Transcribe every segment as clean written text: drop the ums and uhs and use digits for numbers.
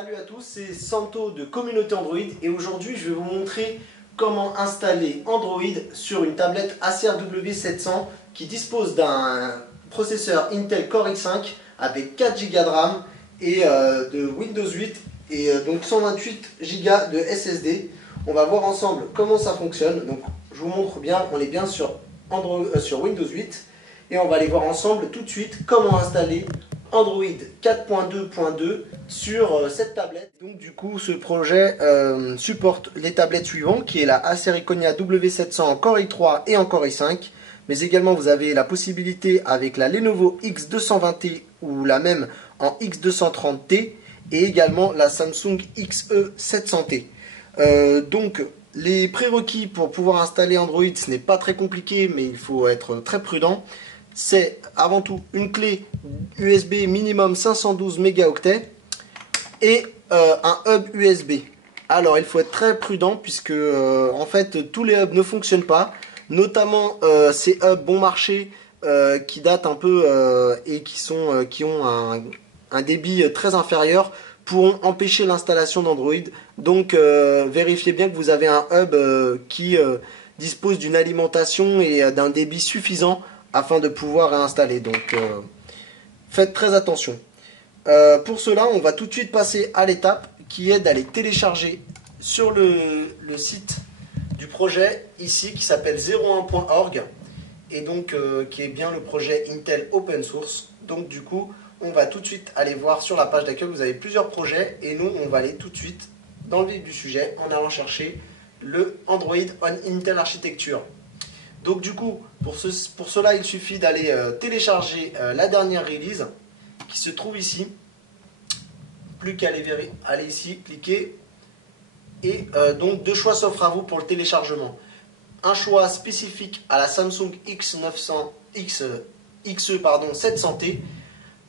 Salut à tous, c'est Santo de Communauté Android et aujourd'hui je vais vous montrer comment installer Android sur une tablette Acer W700 qui dispose d'un processeur Intel Core i5 avec 4 Go de RAM et de Windows 8 et donc 128 Go de SSD. On va voir ensemble comment ça fonctionne. Donc je vous montre bien, on est bien sur Windows 8 et on va aller voir ensemble tout de suite comment installer Android 4.2.2 sur cette tablette. Donc du coup ce projet supporte les tablettes suivantes qui est la Acer Iconia W700 en Core i3 et en Core i5, mais également vous avez la possibilité avec la Lenovo X220T ou la même en X230T et également la Samsung XE700T. Donc les prérequis pour pouvoir installer Android, ce n'est pas très compliqué, mais il faut être très prudent. C'est avant tout une clé USB minimum 512 mégaoctets et un hub USB. Alors il faut être très prudent puisque en fait tous les hubs ne fonctionnent pas, notamment ces hubs bon marché qui datent un peu et qui ont un débit très inférieur pourront empêcher l'installation d'Android. Donc vérifiez bien que vous avez un hub qui dispose d'une alimentation et d'un débit suffisant afin de pouvoir réinstaller. Donc faites très attention. Pour cela, on va tout de suite passer à l'étape qui est d'aller télécharger sur le site du projet ici qui s'appelle 01.org et donc qui est bien le projet Intel Open Source. Donc du coup, on va tout de suite aller voir sur la page d'accueil, vous avez plusieurs projets et nous, on va aller tout de suite dans le vif du sujet en allant chercher le Android on Intel Architecture. Donc du coup, pour cela, il suffit d'aller télécharger la dernière release qui se trouve ici. Plus qu'à aller ici, cliquer. Et donc deux choix s'offrent à vous pour le téléchargement. Un choix spécifique à la Samsung XE700T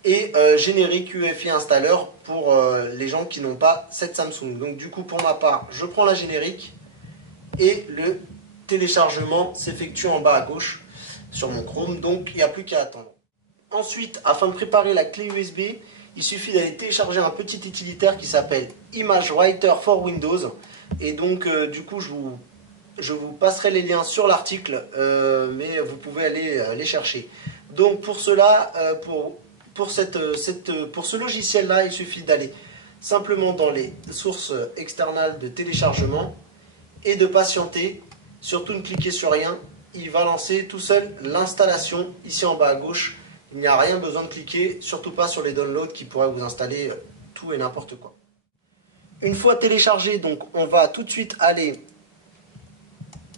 et générique UEFI installeur pour les gens qui n'ont pas cette Samsung. Donc du coup, pour ma part, je prends la générique et le téléchargement s'effectue en bas à gauche sur mon Chrome, donc il n'y a plus qu'à attendre. Ensuite, afin de préparer la clé USB, il suffit d'aller télécharger un petit utilitaire qui s'appelle Image Writer for Windows. Et donc, du coup, je vous passerai les liens sur l'article, mais vous pouvez aller les chercher. Donc, pour cela, pour ce logiciel-là, il suffit d'aller simplement dans les sources externales de téléchargement et de patienter. Surtout ne cliquez sur rien, il va lancer tout seul l'installation ici en bas à gauche. Il n'y a rien besoin de cliquer, surtout pas sur les downloads qui pourraient vous installer tout et n'importe quoi. Une fois téléchargé, donc on va tout de suite aller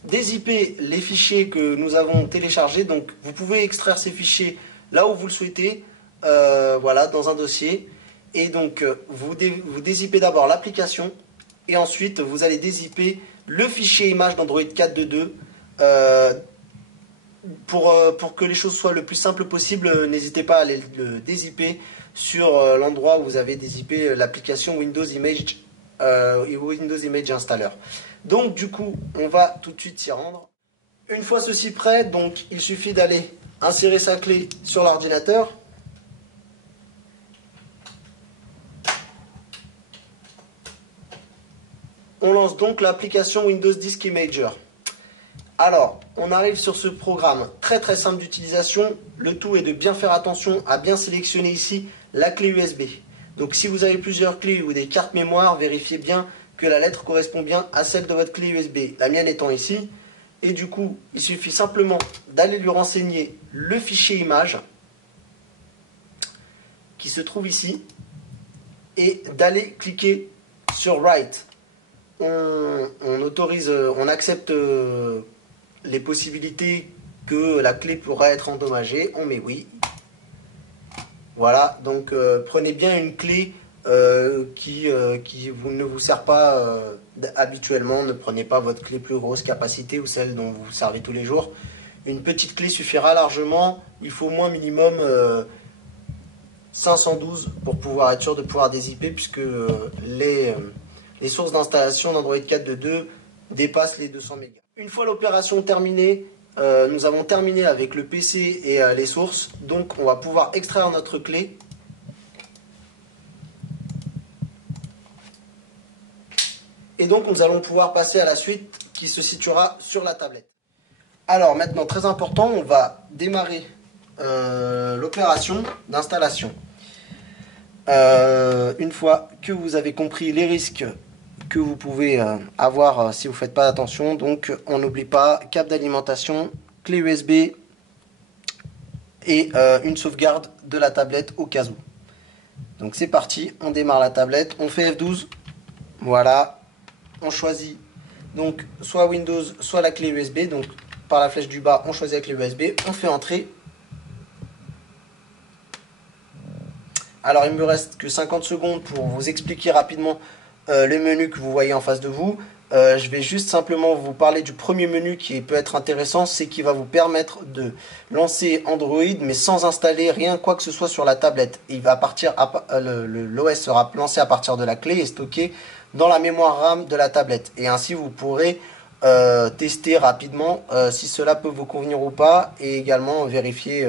dézipper les fichiers que nous avons téléchargés. Donc vous pouvez extraire ces fichiers là où vous le souhaitez, voilà, dans un dossier. Et donc vous dézippez d'abord l'application et ensuite vous allez dézipper le fichier image d'Android 4.2.2. Pour que les choses soient le plus simple possible, n'hésitez pas à aller le dézipper sur l'endroit où vous avez dézippé l'application Windows Image Installer. Donc du coup, on va tout de suite s'y rendre. Une fois ceci prêt, donc il suffit d'aller insérer sa clé sur l'ordinateur. On lance donc l'application Windows Disk Imager. Alors, on arrive sur ce programme très très simple d'utilisation. Le tout est de bien faire attention à bien sélectionner ici la clé USB. Donc si vous avez plusieurs clés ou des cartes mémoire, vérifiez bien que la lettre correspond bien à celle de votre clé USB. La mienne étant ici. Et du coup, il suffit simplement d'aller lui renseigner le fichier image qui se trouve ici et d'aller cliquer sur Write. On accepte les possibilités que la clé pourrait être endommagée, on met oui. Voilà, donc prenez bien une clé qui ne vous sert pas habituellement. Ne prenez pas votre clé plus grosse capacité ou celle dont vous vous servez tous les jours. Une petite clé suffira largement. Il faut au moins minimum 512 pour pouvoir être sûr de pouvoir dézipper, puisque les sources d'installation d'Android 4.2 dépassent les 200 mégas. Une fois l'opération terminée, nous avons terminé avec le PC et les sources. Donc on va pouvoir extraire notre clé. Et donc nous allons pouvoir passer à la suite qui se situera sur la tablette. Alors maintenant, très important, on va démarrer l'opération d'installation. Une fois que vous avez compris les risques que vous pouvez avoir si vous ne faites pas attention, donc on n'oublie pas câble d'alimentation, clé USB et une sauvegarde de la tablette au cas où. Donc c'est parti, on démarre la tablette, on fait F12, voilà, on choisit donc soit Windows, soit la clé USB, donc par la flèche du bas, on choisit la clé USB, on fait entrer. Alors il me reste que 50 secondes pour vous expliquer rapidement le menu que vous voyez en face de vous. Je vais juste simplement vous parler du premier menu qui peut être intéressant, c'est qui va vous permettre de lancer Android mais sans installer rien quoi que ce soit sur la tablette. Il va partir, l'OS sera lancé à partir de la clé et stocké dans la mémoire RAM de la tablette. Et ainsi vous pourrez tester rapidement si cela peut vous convenir ou pas et également vérifier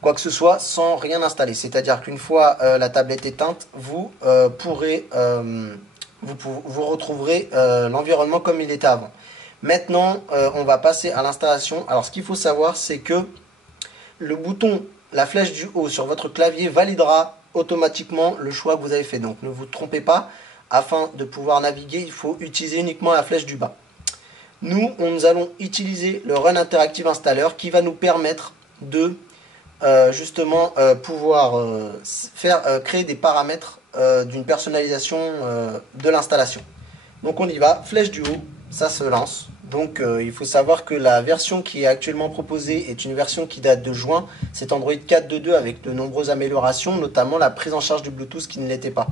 quoi que ce soit sans rien installer. C'est-à-dire qu'une fois la tablette éteinte, vous pourrez... vous retrouverez l'environnement comme il était avant. Maintenant, on va passer à l'installation. Alors, ce qu'il faut savoir, c'est que le bouton, la flèche du haut sur votre clavier validera automatiquement le choix que vous avez fait. Donc, ne vous trompez pas. Afin de pouvoir naviguer, il faut utiliser uniquement la flèche du bas. Nous allons utiliser le Run Interactive Installer qui va nous permettre de justement pouvoir créer des paramètres d'une personnalisation de l'installation. Donc on y va, flèche du haut, ça se lance. Donc il faut savoir que la version qui est actuellement proposée est une version qui date de juin. C'est Android 4.2.2 avec de nombreuses améliorations, notamment la prise en charge du Bluetooth qui ne l'était pas.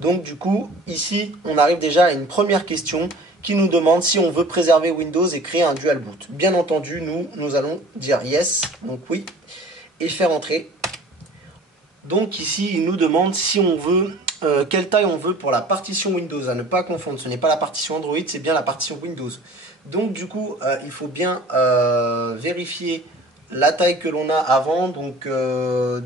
Donc du coup, ici, on arrive déjà à une première question qui nous demande si on veut préserver Windows et créer un dual boot. Bien entendu, nous allons dire yes, donc oui, et faire entrer. Donc ici, il nous demande si on veut, quelle taille on veut pour la partition Windows. À ne pas confondre, ce n'est pas la partition Android, c'est bien la partition Windows. Donc du coup, il faut bien vérifier la taille que l'on a avant. Donc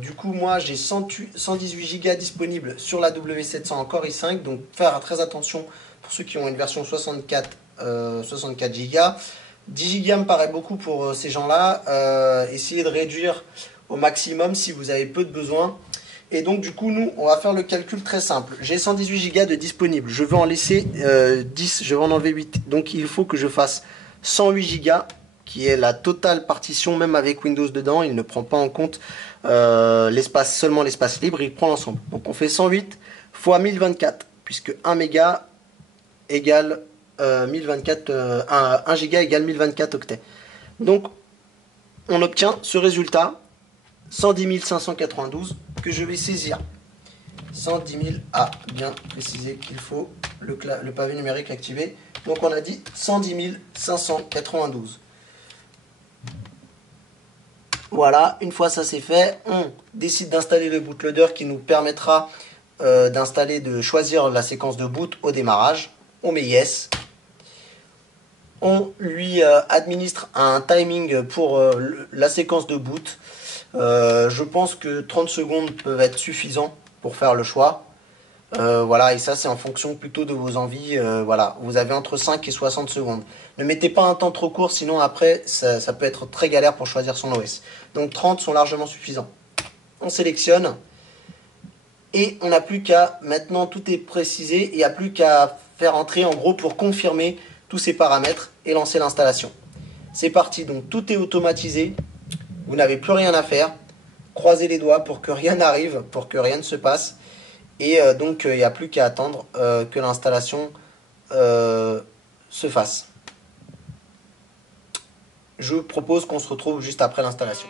du coup, moi j'ai 118 Go disponibles sur la W700 en Core i5. Donc faire très attention pour ceux qui ont une version 64 Go. 10 Go me paraît beaucoup pour ces gens-là. Essayez de réduire au maximum si vous avez peu de besoin. Et donc du coup, nous, on va faire le calcul très simple. J'ai 118 Go de disponible. Je veux en laisser 10, je vais en enlever 8. Donc il faut que je fasse 108 Go, qui est la totale partition, même avec Windows dedans. Il ne prend pas en compte l'espace, seulement l'espace libre, il prend l'ensemble. Donc on fait 108 fois 1024, puisque 1 méga égale 1024, 1 giga égale 1024 octets. Donc on obtient ce résultat, 110 592, que je vais saisir. 110 000, à bien préciser qu'il faut le pavé numérique activé. Donc on a dit 110 592. Voilà, une fois ça c'est fait, on décide d'installer le bootloader qui nous permettra de choisir la séquence de boot au démarrage. On met yes. On lui administre un timing pour la séquence de boot. Je pense que 30 secondes peuvent être suffisants pour faire le choix. Voilà, et ça c'est en fonction plutôt de vos envies. Voilà, vous avez entre 5 et 60 secondes. Ne mettez pas un temps trop court, sinon après ça peut être très galère pour choisir son OS. Donc 30 sont largement suffisants. On sélectionne et on n'a plus qu'à, maintenant tout est précisé, il n'y a plus qu'à faire entrer en gros pour confirmer tous ces paramètres et lancer l'installation. C'est parti, donc tout est automatisé, vous n'avez plus rien à faire. Croisez les doigts pour que rien n'arrive, pour que rien ne se passe. Et donc il n'y a plus qu'à attendre que l'installation se fasse. Je propose qu'on se retrouve juste après l'installation.